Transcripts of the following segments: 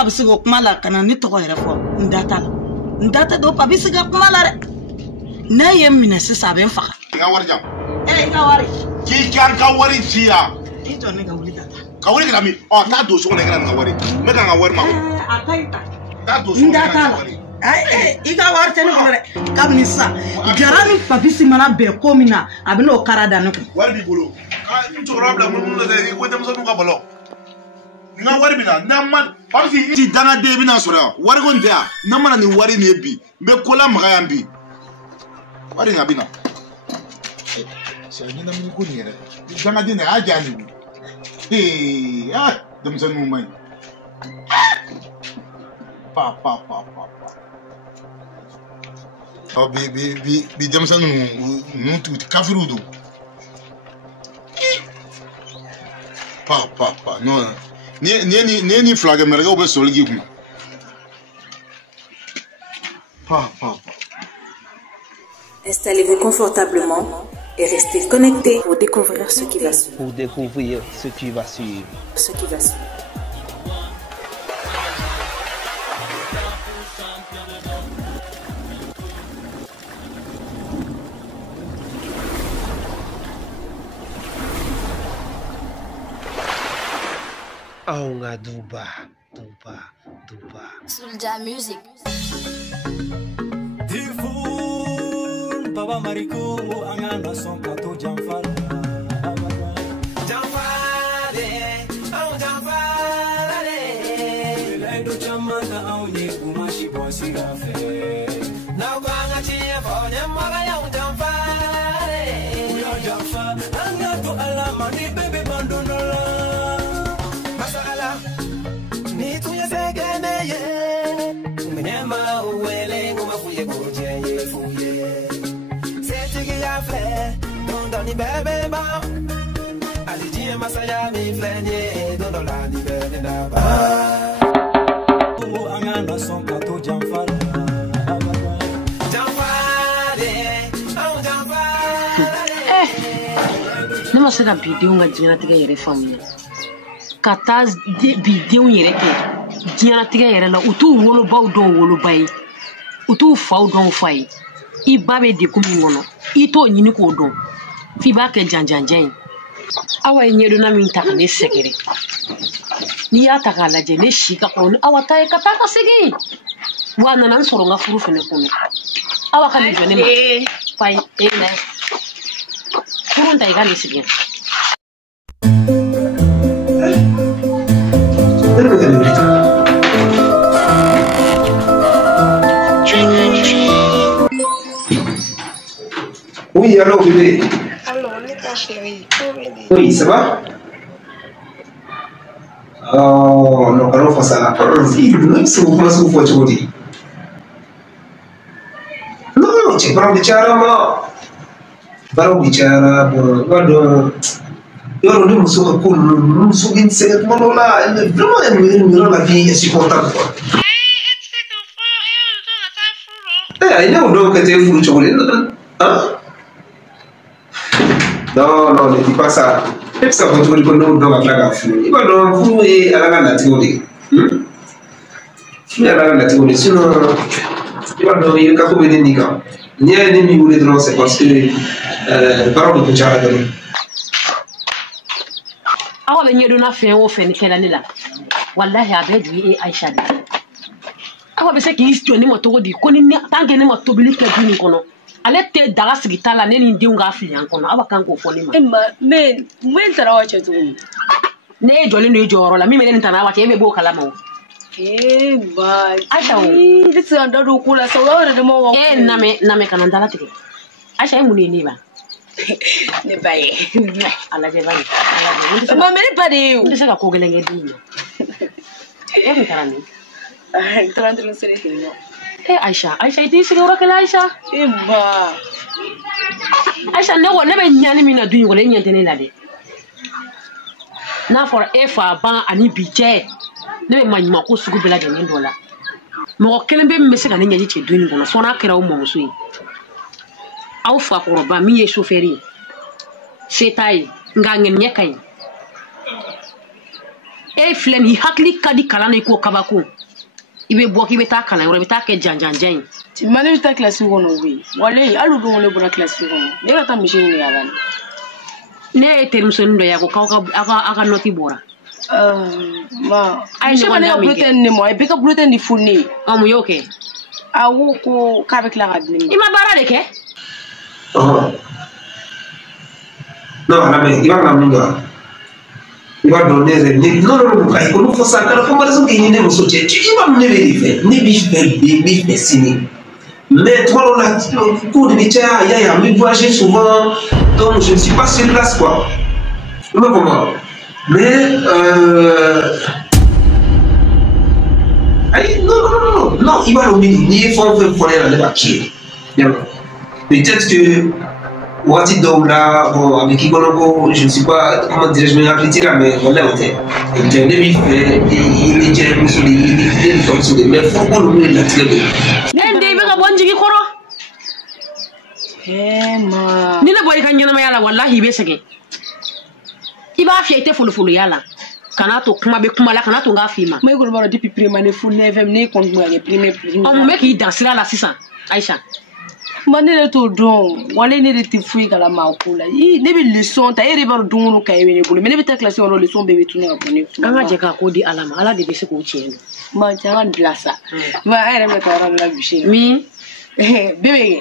pabisigo kuma la kana ni togo yɛrɛ fɔ n data do pabisiga kuma la dɛ n'a ye minɛ sisan a bɛ n faga nga wari jam i ka wari k'i kan ka wari ci ya i jɔ ne ka wuli ka taa ka wari kɛra min t'a don so kɔnɔ i kana nin ka wari n bɛ ka n ka wari ma a ka ɲi ta t'a don so kɔnɔ i kana nin ka wari i ka wari tɛ ne bolo dɛ kabini sisan jara ni papisi mana bɛn ko min na a bɛ n'o kara da ne kun wari b'i bolo n cɛkɔrɔba bila munumunu dɛ i ko denmisɛnninw ka balo n ka wari bɛ na n'a ma papisi ti dangaden bɛ na sɔrɔ yan wari ko nin tɛ yan n'a mana nin wari nin ye bi n bɛ ko lamaga yan bi wari nin a bɛ na sɛ ɲɛnamini ko nin yɛrɛ dangaden de y'a diya nin denmisɛnninw man ɲi pa bi denmisɛnninw ninnu kafiriw don pa non ni ni fila kɛ mɛrɛkɛw bɛ sɔli k'i kun pa Installez-vous confortablement et restez connectés pour découvrir ce qui va suivre. Ce qui va suivre. Aunga duba. Soulja Music. Tifun Baba Mariko angana son kato jamfal. Jamfale, oh jamfale. Laido chamata au ye kumashi bosi gafe. Na banga chia bonya maga ya jamfale. Uya jamfa angato alama ni bebe bandonola. Masala ni tuya segene ye. Minema uwele ngoma fuye goje ye fuye. Setigi ya fle, don ni bebe ba. Alijie masaya mi flenye, don la ni bebe na ba. Angana son kato jamfala. Jamfale, oh jamfale. Ne ma se ka bidenw ka diɲɛnatigɛ yɛrɛ faamuya ka taa bidenw yɛrɛ kɛ diɲɛnatigɛ yɛrɛ la u t'u wolobaw dɔn woloba ye u t'u faw dɔn fa ye i ba bɛ degun min kɔnɔ i t'o ɲini k'o dɔn f'i b'a kɛ janjanjan ye awa ye ɲɛdɔnna min ta ka ne sɛgɛrɛ n'i y'a ta k'a lajɛ ne si ka kɔrɔ ni awa ta ye ka taa ka segin wa a nana n sɔrɔ n ka furu fɛnɛ kɔnɔ awa ka nin jɔ ne ma fa ye furu ta i ka nin sigi Oui, allô, bébé. Allô, on est ta chérie. Oui, ça va? Oh, non, allons faire ça. Non, c'est vous place où faut dire. Non, tu parles de Charama. Parle de Charama. Pardon. Yo, nous sommes cool. Nous sommes une série de moments là. Vraiment, la vie est supportable. Eh, il y a un don que tu es fou, chocolat. Hein? Non, ne dis pas ça. Même ça, quand tu dis que nous devons faire la fou. Il va donc fou et à la nature. Fou à la nature. Sinon, il va donc il y a qu'à trouver des nigas. Ni un ennemi ou les drôles, c'est parce que parole de Kuchara donne. awa bɛ ɲɛdɔnna fɛn o fɛn kɛra ne la walahi a bɛɛ ju ye Aisha de awa bɛ se k'i jɔ ne ma cogo di ko ni tant que ne ma tobili kɛ du nin kɔnɔ ale tɛ daga sigi ta la ne ni n denw k'a fili an kɔnɔ awa kan k'o fɔ ne ma mais mun taara wa cɛ tuguni ne ye jɔlen don i jɔyɔrɔ la min bɛ ne nin tana awa cɛ e bɛ b'o kalama o ba Aisha o ne tɛ se ka n da don o ko la sa o yɛrɛ de ma wa namɛ kana n dala tigɛ Aisha ye mun de ye ne ba ne ba ye a lajɛ bani mais ne ba de ye o n tɛ se ka ko gɛlɛn kɛ den na e kun taara min n taara n tɛmɛ sere fɛ yen nɔ Aisha i t'i sigi yɔrɔ kelen Aisha ba Aisha ne ko ne bɛ ɲani min na du in kɔnɔ e ɲɛ tɛ ne la dɛ n'a fɔra e fa ban ani bi cɛ ne bɛ maɲuman ko sugu bɛɛ lajɛlen dɔ la mɔgɔ kelen bɛ min bɛ se ka ne ɲɛji cɛ du in kɔnɔ fɔ n'a kɛra aw mɔmuso ye aw fakɔrɔba min ye chauffeur ye se t'a ye nka ŋaniya ka ɲi e filɛ nin hakili ka di kalan na i ko kabako i bɛ bɔ k'i bɛ taa kalan yɔrɔ i bɛ taa kɛ janjanjan ye mane bɛ taa kilasi kɔnɔ koyi walayi hali o don ne bɔra kilasi kɔnɔ ne ka taa misi ɲini ka ban ne ye terimusonin dɔ ye a ko k'aw ka nɔti bɔra misi ma ne ka bulletin ne ma a bɛɛ ka bulletin di fo ne ye mun y'o kɛ a ko k'a bɛ tila ka di ne ma i ma baara de kɛ non ala mais i b'a ka mun dɔn i b'a dɔn ne yɛrɛ ne non ayi olu fɔ sa kana comparaison kɛ ni ne muso cɛ i b'a dɔn ne bɛ de fɛ ne b'i fɛ bi n b'i fɛ sini mais tuma dɔw la ko de bɛ caya y'a ye an bɛ voyager souvent donc je ne suis pas sur place quoi i m'a faamu mais ayi non i b'a dɔn n'i ye fɛn o fɛn fɔ ne la ne b'a k'i ye peut-être que wagati dɔw la bon a bɛ k'i kɔnɔ ko je ne suis pas comment dirais-je me appliquer là mais walayi o tɛ ne b'i fɛ i ni cɛmuso de i ni fɛmuso de mais fɔ ko ninnu ye latigɛ de ye. ne den i bɛ ka bɔ n jigi kɔrɔ. ma ni ne bɔ i ka ɲɛnamaya la walahi i bɛ sɛgɛn i b'a fiyɛ i tɛ folofoloya la kana to kuma bɛ kuma la kana to n k'a f'i ma. ma i kɔni b'a dɔn depuis primaire ne fo 9e ne compte ka kɛ primaire. mun bɛ k'i dan sira la sisan Aïcha. ma ne de t'o dɔn wale ne de tɛ foyi kalama a ko la ne bɛ leçon ta e yɛrɛ b'a dɔn don o don kaye bɛ ne bolo mais ne bɛ taa kilasi kɔnɔ leçon bɛɛ bɛ tunun ka bɔ ne kun. an ka jɛ k'a ko di ala ma ala de bɛ se k'o tiɲɛ don. ma cɛ an ka bila sa ma an yɛrɛ bɛ taa yɔrɔ dɔ la bi min bebe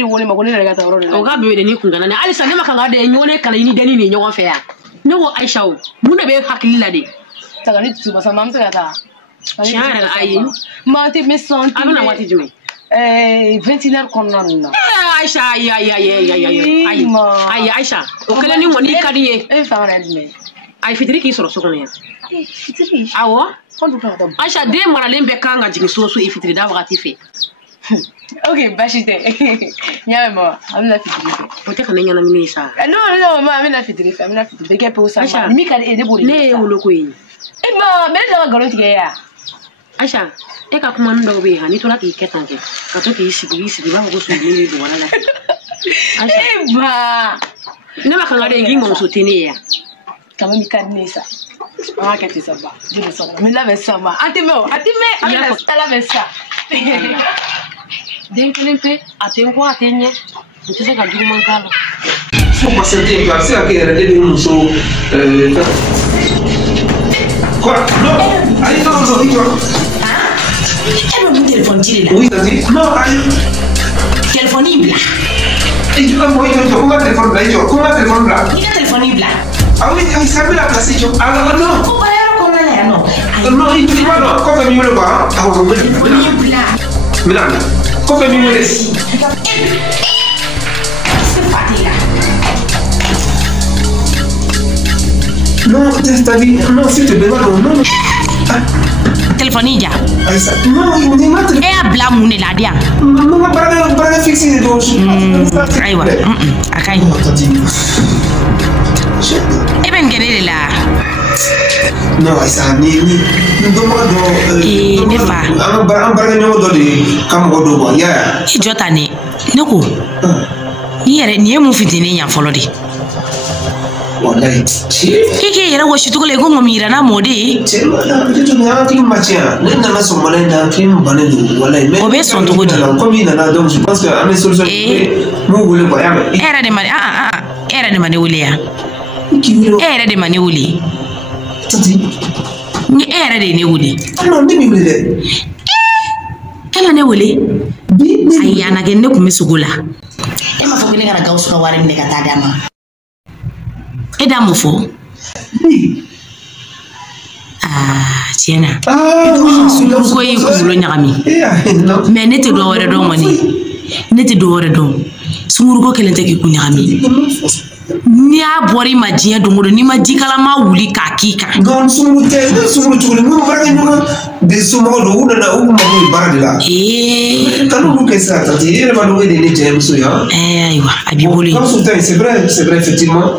de wele ma ko ne yɛrɛ ka taa yɔrɔ dɔ la. o ka bebe de ni kun gana ne halisa ne ma kan ka de ɲɔgɔn kalan i ni deni ni ɲɔgɔn fɛ yan ne ko Aïcha o mun de bɛ hakili la de. taga ni tutu basa ma an bɛ se ka taa. tiɲɛ yɛrɛ la ayi. ma tɛ mɛ sɔn. a bɛna waati jumɛn. 21h kɔnɔna ninnu na. Aïcha ayi Aïcha o kɛlen ni kɔni ka di ye. e fa wɛrɛ jumɛn. ayi fitiri k'i sɔrɔ so kɔnɔ yan. fitiri. awɔ. Aïcha den maralen bɛɛ kan ka jigin so i fitiri da wagati fɛ. ok basi tɛ n y'a mɛn ma an bɛna fitiri fɛ. o tɛ ka ne ɲɛnamini ye sa. non ma an bɛna fitiri fɛ an bɛna fitiri bɛɛ kɛ pewu sa ma min ka di e ne b'o de kɛ sa. ne ye woloko ye. ma mɛ ne tɛ ka nkalon tigɛ yan. Aïcha e ka kuma dɔw bɛ yen n'i tora k'i kɛ tan kɛ ka to k'i sigi i b'a fɔ ko sunjata bɛ don wala la. Aïcha ne ma kan ka de k'i mɔmuso tɛ ne ye yan. quand même ka di ne ye sa an ka kɛ ten sa ba ne bɛ sɔn n bɛ labɛn sa ma an tɛ mɛn o an tɛ mɛn an bɛna labɛn sa. den kelen pe a tɛ n kɔ a tɛ n ɲɛ n tɛ se ka juguman k'a la. fo ka se ten a bɛ se ka kɛ yɛrɛ ne bɛ muso quoi non ayi non i jɔ. e bɛ mun telefɔni ci de la. oui tati non ayi. telefɔni in bila. i jɔ ko n ka telefɔni bila i jɔ ko n ka telefɔni bila. i ka telefɔni bila. ah oui ayi sa bɛ na place jɔ ah non. ko baara yɔrɔ kɔnɔna la yan nɔ. non i b'a dɔn kɔfɛ min wele quoi awɔ n bɛ bila. n bɛna kɔfɛ min wele. non ta vie non s'il te plaît non. telefɔni ja. Aïssa non ni ma e y'a bila mun de la di yan. n ka baara fixe de don. ayiwa a ka ɲi. e bɛ nin kɛ ne de la. non Aïssa ni dɔnbaga dɔ. ne fa. an baarakɛɲɔgɔn dɔ de ka mɔgɔ dɔ bɔ i y'a ye. i jɔ ta ne ko nin ye mun fitinin yan fɔlɔ de. walayi. i k'e yɛrɛ wɔsi cogo la i ko mɔmi yirana mɔ de ye. cɛ ne hakili ma tiɲɛ ne nana sɔn mɔlɛ in na hakili min bannen don walayi. o bɛ sɔn cogo di. comme i nana donc je pense que an bɛ solution mun wele quoi y'a mɛn. e yɛrɛ de ma ne wele yan. e yɛrɛ de ma ne wele. tati. ni e yɛrɛ de ye ne wele. non ne m'i wele dɛ. e ma ne wele. ayi a na kɛ ne tun bɛ sogo la. e ma fɔ ko ne kana Gawusu ka wari minɛ ka taa d'a ma. e da mun fɔ. tiɲɛ na. ko y'i kunkolo ɲagami. mais ne tɛ dɔ wɛrɛ dɔn kɔni. ne tɛ dɔ wɛrɛ dɔn. sunkuruko kelen tɛ k'i kun ɲagami. n'i y'a bɔra i ma diɲɛ don o don n'i ma jikalama wuli k'a k'i kan. nka sunkuru tɛ ne sunkuru cogo di n ko baarakɛɲɔgɔn de somɔgɔ don u nana u mago bɛ baara de la. ka n'olu kɛ sisan tati e yɛrɛ b'a dɔn e de ye ne jɛmuso ye. ayiwa a b'i bolo yen. Gawusu ta in c'est vrai effectivement.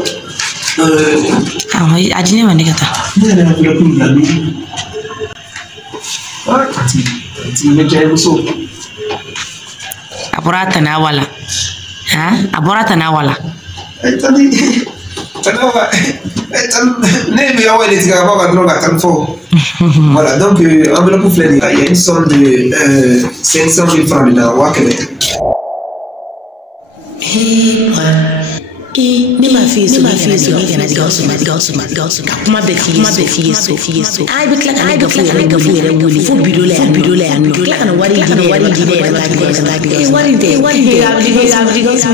awɔ a di ne ma ne ka taa. ne yɛrɛ filɛ kun bila min. tati ne jɛmuso. a bɔra a tana wa la a bɔra a tana wa la. tati tana wa. Voilà, donc enveloppe fleur, il y a une somme de 500 000 francs dedans. Ne ma fille so kana diga so kuma be fie so ai be kla kana gafu yere wuli fu bidole ya no kla kana wari di de wari de ada diga so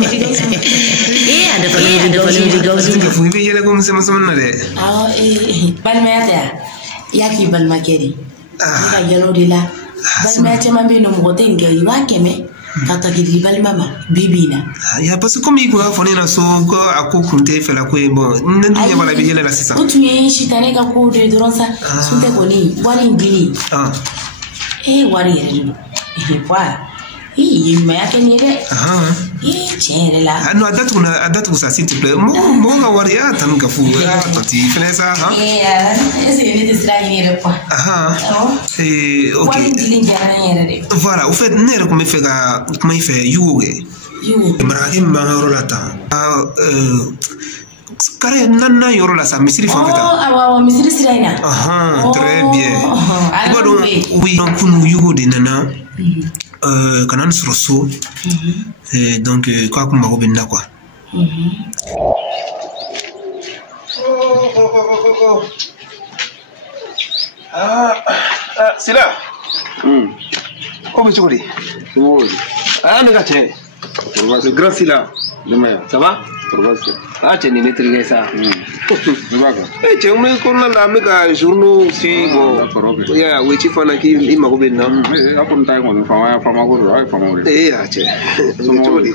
fu be yele ko musema na de balma ya yaki balma kedi ba yelo de la balma te mambe no mo te ngai wa keme kata kidi balma bibina ya parce que comme il quoi foni na so ko akokunte fela ko bon ndu ya bala bi yele la sisa ko tuye shitane ka ko de doronsa sunte ko ni wari bini wari yele kwa ma yake ni de chere la no adatu ça s'il te plaît mo ga wari atan ka fu tati fele ça c'est une distraction ni de quoi ok voilà au fait ne ko me fait ga comment il fait yuge Ibrahim Bangaro lata carré nana yoro la sa misiri fa feta wa misiri siraina très bien oui donc nous yugo de nana kanan soroso donc quoi comme mako benna quoi c'est là oh mais tu connais ah mais gâté le grand Sila demain ça va ah tu n'es pas ça eh tu me connais la méga journaux si bon ya oui tu fais naki il m'a coupé non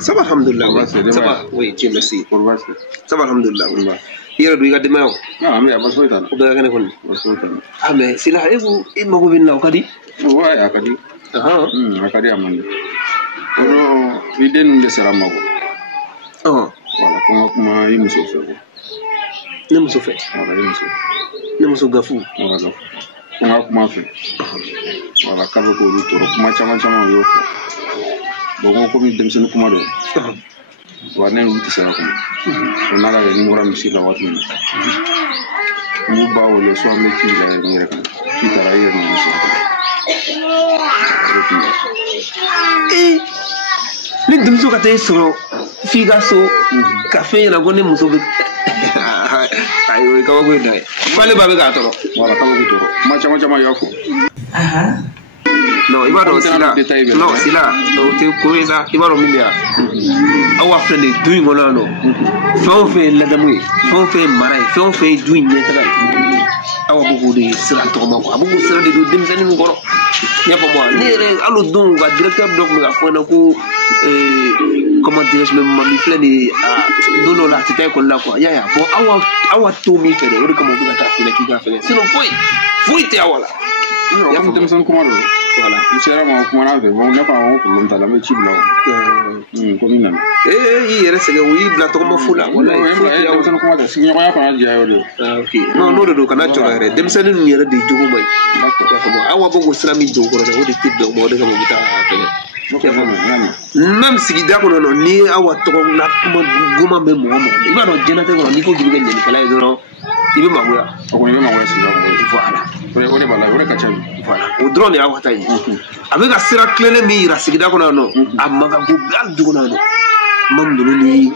ça va alhamdulillah ça va oui Dieu merci ça va alhamdulillah hier du gars demain ah mais pas ça on doit gagner quoi ah mais Sila vous il m'a coupé là kadi ouais akadi akadi amande idée de sera mago voilà comment il me fait ne me fait ne me gafu voilà comment fait voilà kaba ko rutoro kuma chama yo bon ko mi dem sen kuma do wa ne wuti sera ko on ala ni wora mi sila watu mu ba wala so me ki la ni rek ki tara yer ni so ni dum su ka tay so figa so café na gone muso be ayo ka go dai fale babe ga toro wala ka go toro macha yako no ibado sila no sila do te ko esa ibado mimia awa frende duin ngona no fe la damu fe marai fe duin ne taga awa bugu de sira to ma ko bugu sira de do dim sani ngoro ya pa mo ne re alo don ga directeur dog me ga fona ko comment dirais-je même mami flani dono la tete ko la ko ya bon awa to mi fere o ko mo ga ta fina ki ga fere sinon foi te awala ya fa dem son ko maro voilà monsieur ma ko mara de bon na pa ko lom ta la me chibla ko ni nan yere se ga wi bla to mo fula wala ya ko son ko mara si nyoya pa ja yo do ok no do kana chora dem sen ni yere de jogo may ya fa mo awa bo islami jogo ro de tib do mo de ko mo ta fere même si gida ko no ni awa to na kuma guma me mo iba no jena te ko ni ko gibe ni kala do ibe magoya ko ni magoya si da voilà on est bala on est kacha voilà o drone ya wata yi avec a sira clé mi ira sigida ko no amma ga go gal du no mam do ni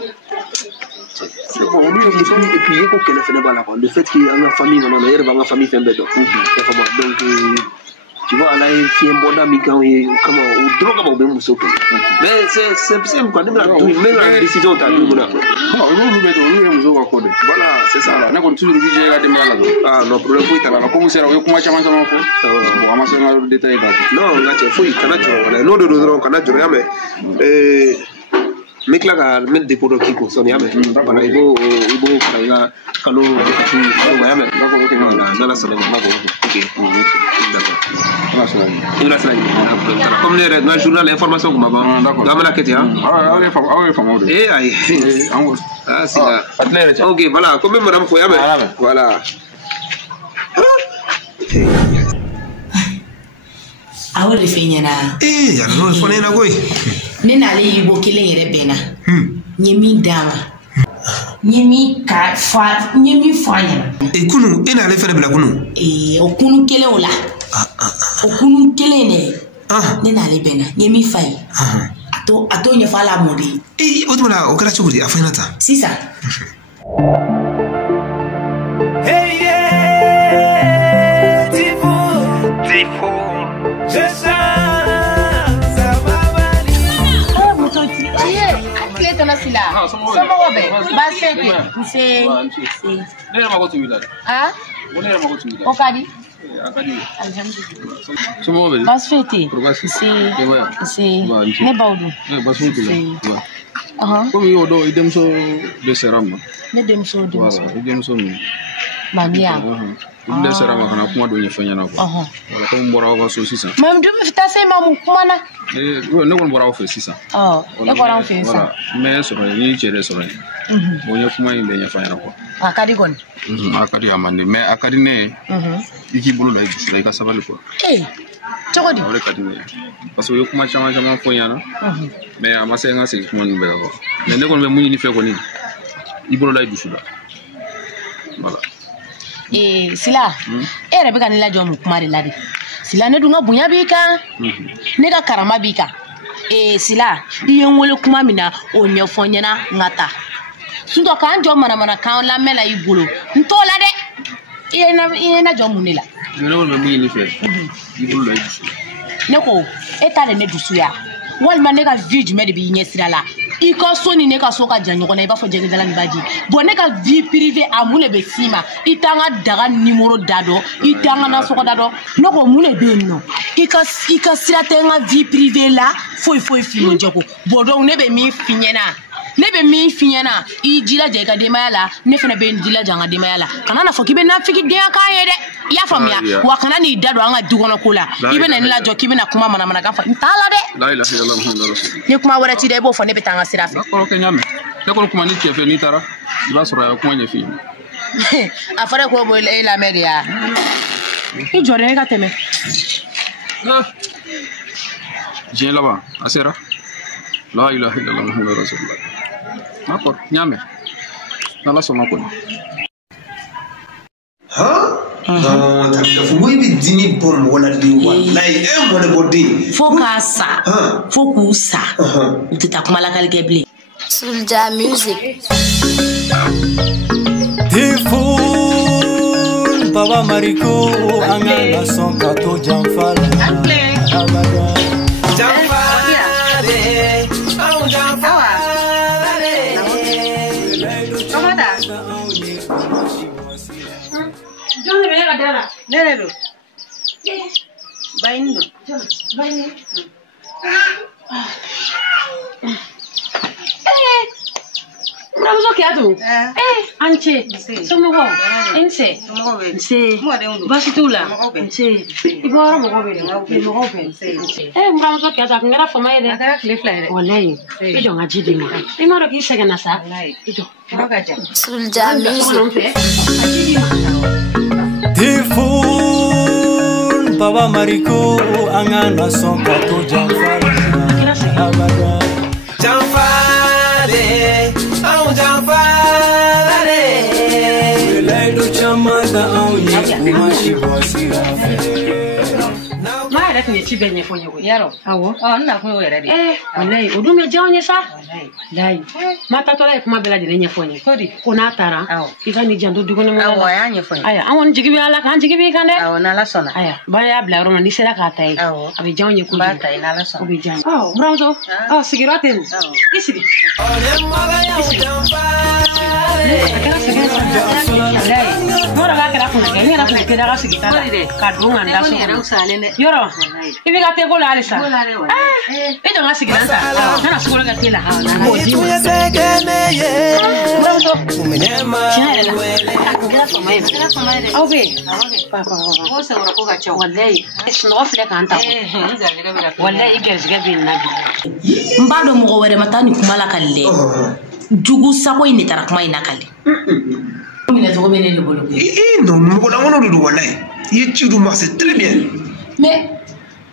c'est bon lui il faut et puis ko kele fene bala ko le fait qu'il y a une famille non no yere ba nga famille fembe do donc tu vois là il fait un bon ami quand il comment au drogue ba be muso ko mais c'est quoi même la décision ta du mona non nous mettons nous muso ko de voilà c'est ça là na ko toujours bi je ga de mala do ah non problème pour ta ko musera yo kuma chama chama ko bon amase na détail ba non là tu fouille kana tu wala no do do kana tu ya mais mekla ka men dépôt do kiko son ya mais voilà ibo kala kalo tu ya mais d'accord ok non là ça va ok d'accord comme les journal information comme avant dans la quête hein ah c'est là ok voilà comme madame Koya voilà awo de fenyana ya no fone na goy ni na le yibo kilen yere bena nyemi dama Nyemi ka fa nyemi fa nya. E kunu ina ale fere bla kunu. O kunu kele ola. O kunu kele ne. Ne na ale bena nyemi fa yi. Ato nya fa la modi. O tuma o kala chukuri afina ta. Sisa. Hey Tifo. Je Sila. Somo wabe. Basete. Nse. Nera magotu milala. Ah? Nera magotu milala. Okadi. Akadi. Alhamdulillah. Somo wabe. Basete. Si. Si. Ne baudu. Ne basfete la. Aha. Comme yo do idemso de seram. Ne demso de. Voilà, idemso mi. Mania. De seram kana kuma do nyefanya na ko. Aha. Wala ko mbora wa so sisa. Mam dum fita sai mamu kuma na. Ne ko mbora wa fe sisa. Oh, e ko ran fe sisa. Me so ni chere so ran. Bonye kuma inde nyefanya na ko. Akadi gon. Akadi amande me akadi ne. Iki bulu la ka sabali ko. Chokodi. Ore kadi ne. Parce que yo kuma chama fo yana. Me amase nga se kuma ni be ko. Ne ko be munyi ni fe ko ni. Ibolo la dusula. Voilà. Sila. Era be kan la jom kuma de lade. Sila ne dunga bunya bika. Ne ka karama bika. Sila, iye wole kuma mina o nyefo nyana ngata. Sundo kan jom mana kan la mela ibolo. Ntola de. Iye na jom munila. Ne ko be munyi ni fe. Ibolo la dusula. Ne ko eta de ne dusu ya. Walma ne ka vie du me de bi nyesira la. Iko so ni ne ka so ka janyo na iba fo jeni dala mbaji. Bo ne ka vie privée amune be sima. Itanga daga numéro dado, itanga na so ko dado. No ko mune be no. Ika sira tenga vie privée la, foi fi njoko. Bo do ne be mi finyena. Ne be mi finyena. I jila je ka demaya la, ne fena be jila janga demaya la. Kana na fo ki be na fiki de ka yede. Ya famia wa kana ni dado anga dugono kula. Ibe na la jo ki be na kuma mana ka fa. Ntala de. La ilaha illallah muhammadur rasul. Ni kuma wara ti de bo fo ne be tanga sira fi. Ko ke nyame. Ne ko kuma ni chefe ni tara. Iba sura ya kuma nyefi. Afare ko bo la media. I jore ka teme. Jien là-bas, asera. La ilaha illallah muhammadur rasulullah. D'accord, nyame. Nala soma ko. Non, t'as fait oui bi dini bom wala di wallahi mo ne bodi. Faut ka sa. Faut ku sa. Utita kuma la kali keble. Soulja music. Tifo. Baba Mariko angana son kato jamfala. Jamfale. Au jamfale. Komada. Jone be ga dara. Nere do. Bayin do. Bayin. Bravo que atu. Anche. Somo go. Ense. Ense. Basitula. Ense. Ibora mo go be. Mo go be. Bravo que atu ngara fama ide. Ngara klifla. Wallahi. Ijo ngajidi mo. Imaro ki sega na sa. Ijo. Bagaja. Soulja music. Tifo. Baba Mariko angana son kato jamfala. Jamfale. Au jamfale. Laido chamada au ni kumashi bosira. Ma da kne ci benye fonye ko yaro awo Na ko yere di. Wallahi odume jawnye sa dai mata to la kuma bela de nye fonye ko na tara ifani jando dugo ne mo Ya nye fonye. aya awon jigibi ala kan jigibi kan de Na la sona. aya ba ya bla roma ni sera ka tai abi jawnye ko Ba tai na la sona. obi jan bronzo sigiroten isidi mora ga kera kuna ni ra kuna kera ga sigita ka dunga nda so yoro ibi ga te ko la alisa ejo nga sigita na so ga tela Mo di mo segene ye. Umenema. Obe papa o se ora ko ga chaw wallahi sno fle kan ta wallahi igers ga bin nabi Mbado mo wore matani kuma la kalle. Jugu sako ini tara kuma ina kalle. Mina to bene le bolo. Non, mo la wono du wallahi. Yechi du c'est très bien. Mais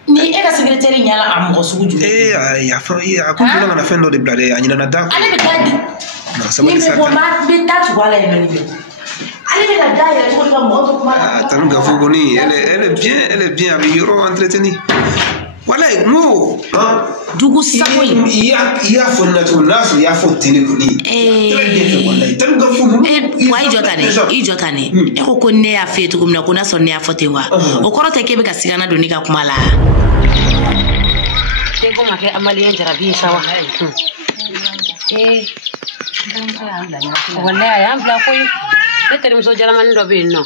ni era secrétaire nyala am ko suju. Ya fa ya ko dina na fendo de blade anyina na da. Ana be tadi. Ni me bomba be tatu wala eno ni. Allez la daille, je vais moto kuma. Attends, gafo goni, elle est bien avec Yoro entretenu. Voilà, mo. Dugu sako il y a fonna to naso ya fo tele goni. Tan gafo mo. Wa ijotane. E ko ne ya fetu kumna kuna so ne ya fote wa. O korote kebe ka sigana doni ka kumala. Tengo ma ke amali en jarabi sawa. Wallahi am bla koy. Letere muso jalamani do be no.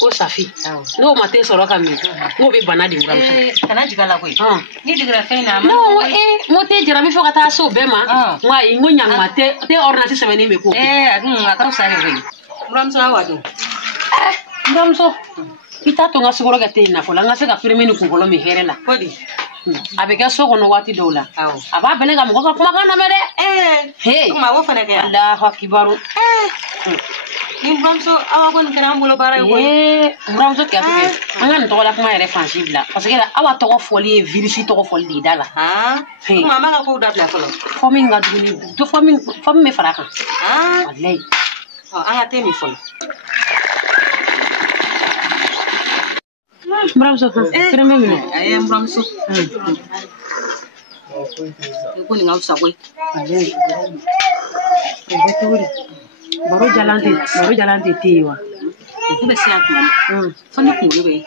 Ko safi. No mate soro kami. Ngo be banadi ngam. Kana jigala koy. Ni digra kaina ma. No mote jarabi fo kata so be ma. Wa ingo nyang mate te ornati semeni me ko. Adun ngakaro sare koy. Muramso awadu. Muramso. Ita to ngasugoro gate na fola ngase ka firme ni kungolo mi herela. Kodi. Abeka so kono wati dola. Aba belega mo ko kuma kana mede. Hey. Ma wo fane kaya. Allahu akbar. Ni Muramso awagon kana mbulo bara ko. Muramso kya to. Anga nto la kuma ere fansibla. Parce que awa to ko foli virisi to ko foli dala. Kuma manga ko dabla folo. Fomi ngaduni. To fomi me faraka. Wallahi. Anga temi folo. Muramso firme me. Muramso. Ko ni ngausa boy. Baru jalante tiwa. Ube siya kuma. Fani kuma ube.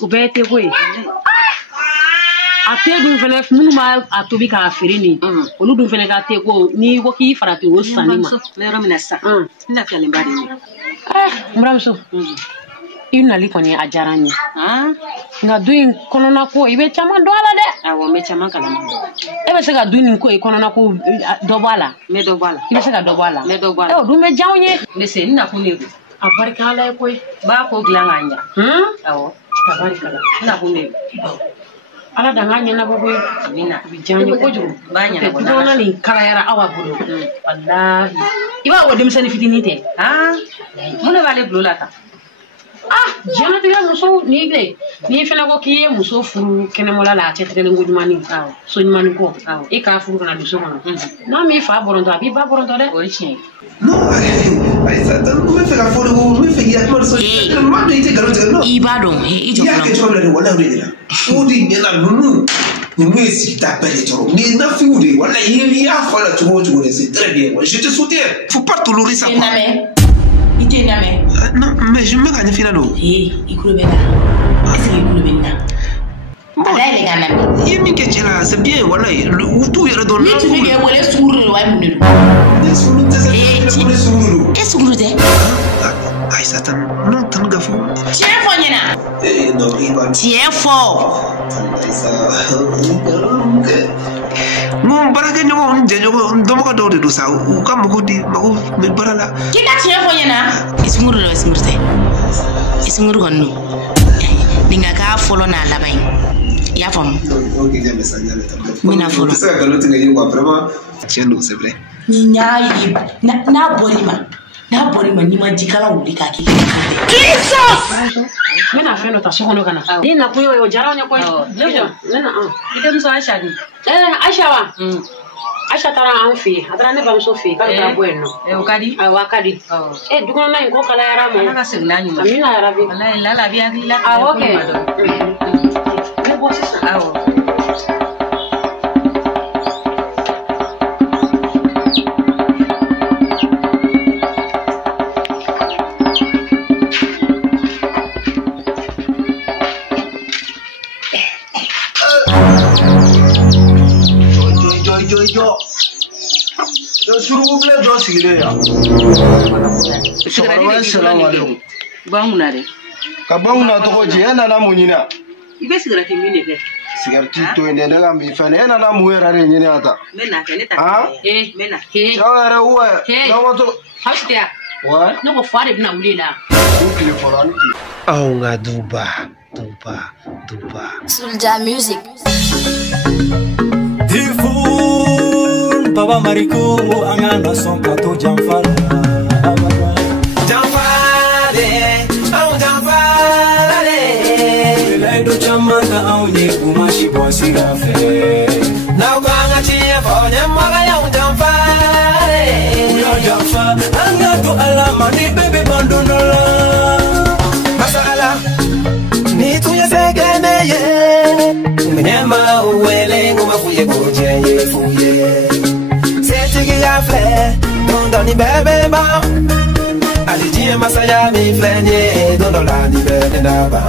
Ube te koy. Ate dun fene munu ma atobi ka firini. Olu dun fene ka te ko ni wo ki farati wo sanima. Lero mina sa. Ina fiale mbari ni. Muramso. Ina liko ni ajaranye. Nga duin konona ko ibe chama do ala de. Awo me chama kala mo. Ebe se ka duin ko konona ko do bala. Me do bala. Ibe se ka do bala. Me do bala. E du me jawnye. Me se nina kunebu. Abarika ala ko ba ko glanganya. Awo. Tabarika ala. Nina kunebu. Ala danganya na bobo mina bijanye ko juru. Banya na bona. Dona ni kala yara awa bulu. Wallahi. Iba wo dem sani fitinite. Muna vale blulata. Jana tiga muso ni be ni fena ko kiye muso furu kenemola la tetre ngudumani so nyumani ko e ka furu kana duso kono na mi fa boronto abi ba boronto de orichi no ai sa tan me fe ka furu me fe ya ma so ma de te garote no iba don ijo ya ke to le wala ri la udi ni la nunu ni me si ta pele toro ni na fi udi wala yi ya fa la tumo tumo c'est très bien je te soutiens faut pas tolérer ça non, mais je me gagne finalement. Il c'est bien, voilà. Tout est redonné. Tu veux que vous sourire, Aïe, Satan, non, t'as un gafou. Tiens, Fognena. Non, il va. Tiens, fort. Mon baraga nyogo njenyogo ndomoka dode do sa u kam ko di mako me barala kika tiye Fognena ismuru konno dinga ka folo na labai ya fam OK j'ai message mina folo ça galo tinga yego vraiment tiens c'est vrai ni nyaayi na bolima ni ma jikala wuli ka ki Jesus mina feno ta sokono kana ni na kuyo yo jara nya ko lejo nena idem so Aisha ni Aisha wa Aisha tara an fi atara ne bam so fi ka ka bueno wakadi wakadi dukono na ko kala yara mo na segla nyuma amina ya rabbi wallahi la bi agila okay ne bosi sa S'il vous plaît, dois signer. Assalamu alaikum. Banguna de. Ka banguna to ko je yana na munyina. Ibe sigarati mine de. Sigarati to inde daga mi fane yana na muwera re nyine ata. Mena kene ta. Mena. Shawara uwa. Dawo to. Hashtia. What? No ko fare bina ulila. Ukile forani. Aunga duba. Sulja Music. Tifun Baba Mariku angana son plateau Jamfara. Jamfare, oh Jamfare. Laido chamanga auni kumashi bosi gafe. Na kwanga chie fone maga ya Jamfare. Angatu alama ni bebe bandonola Masala Ni tuya segene ye Mnyema uwele nguma fuye goje ye fuye Setigi ya fle Dondoni bebe ba Alijie masaya mi flenye Dondola ni bebe na ba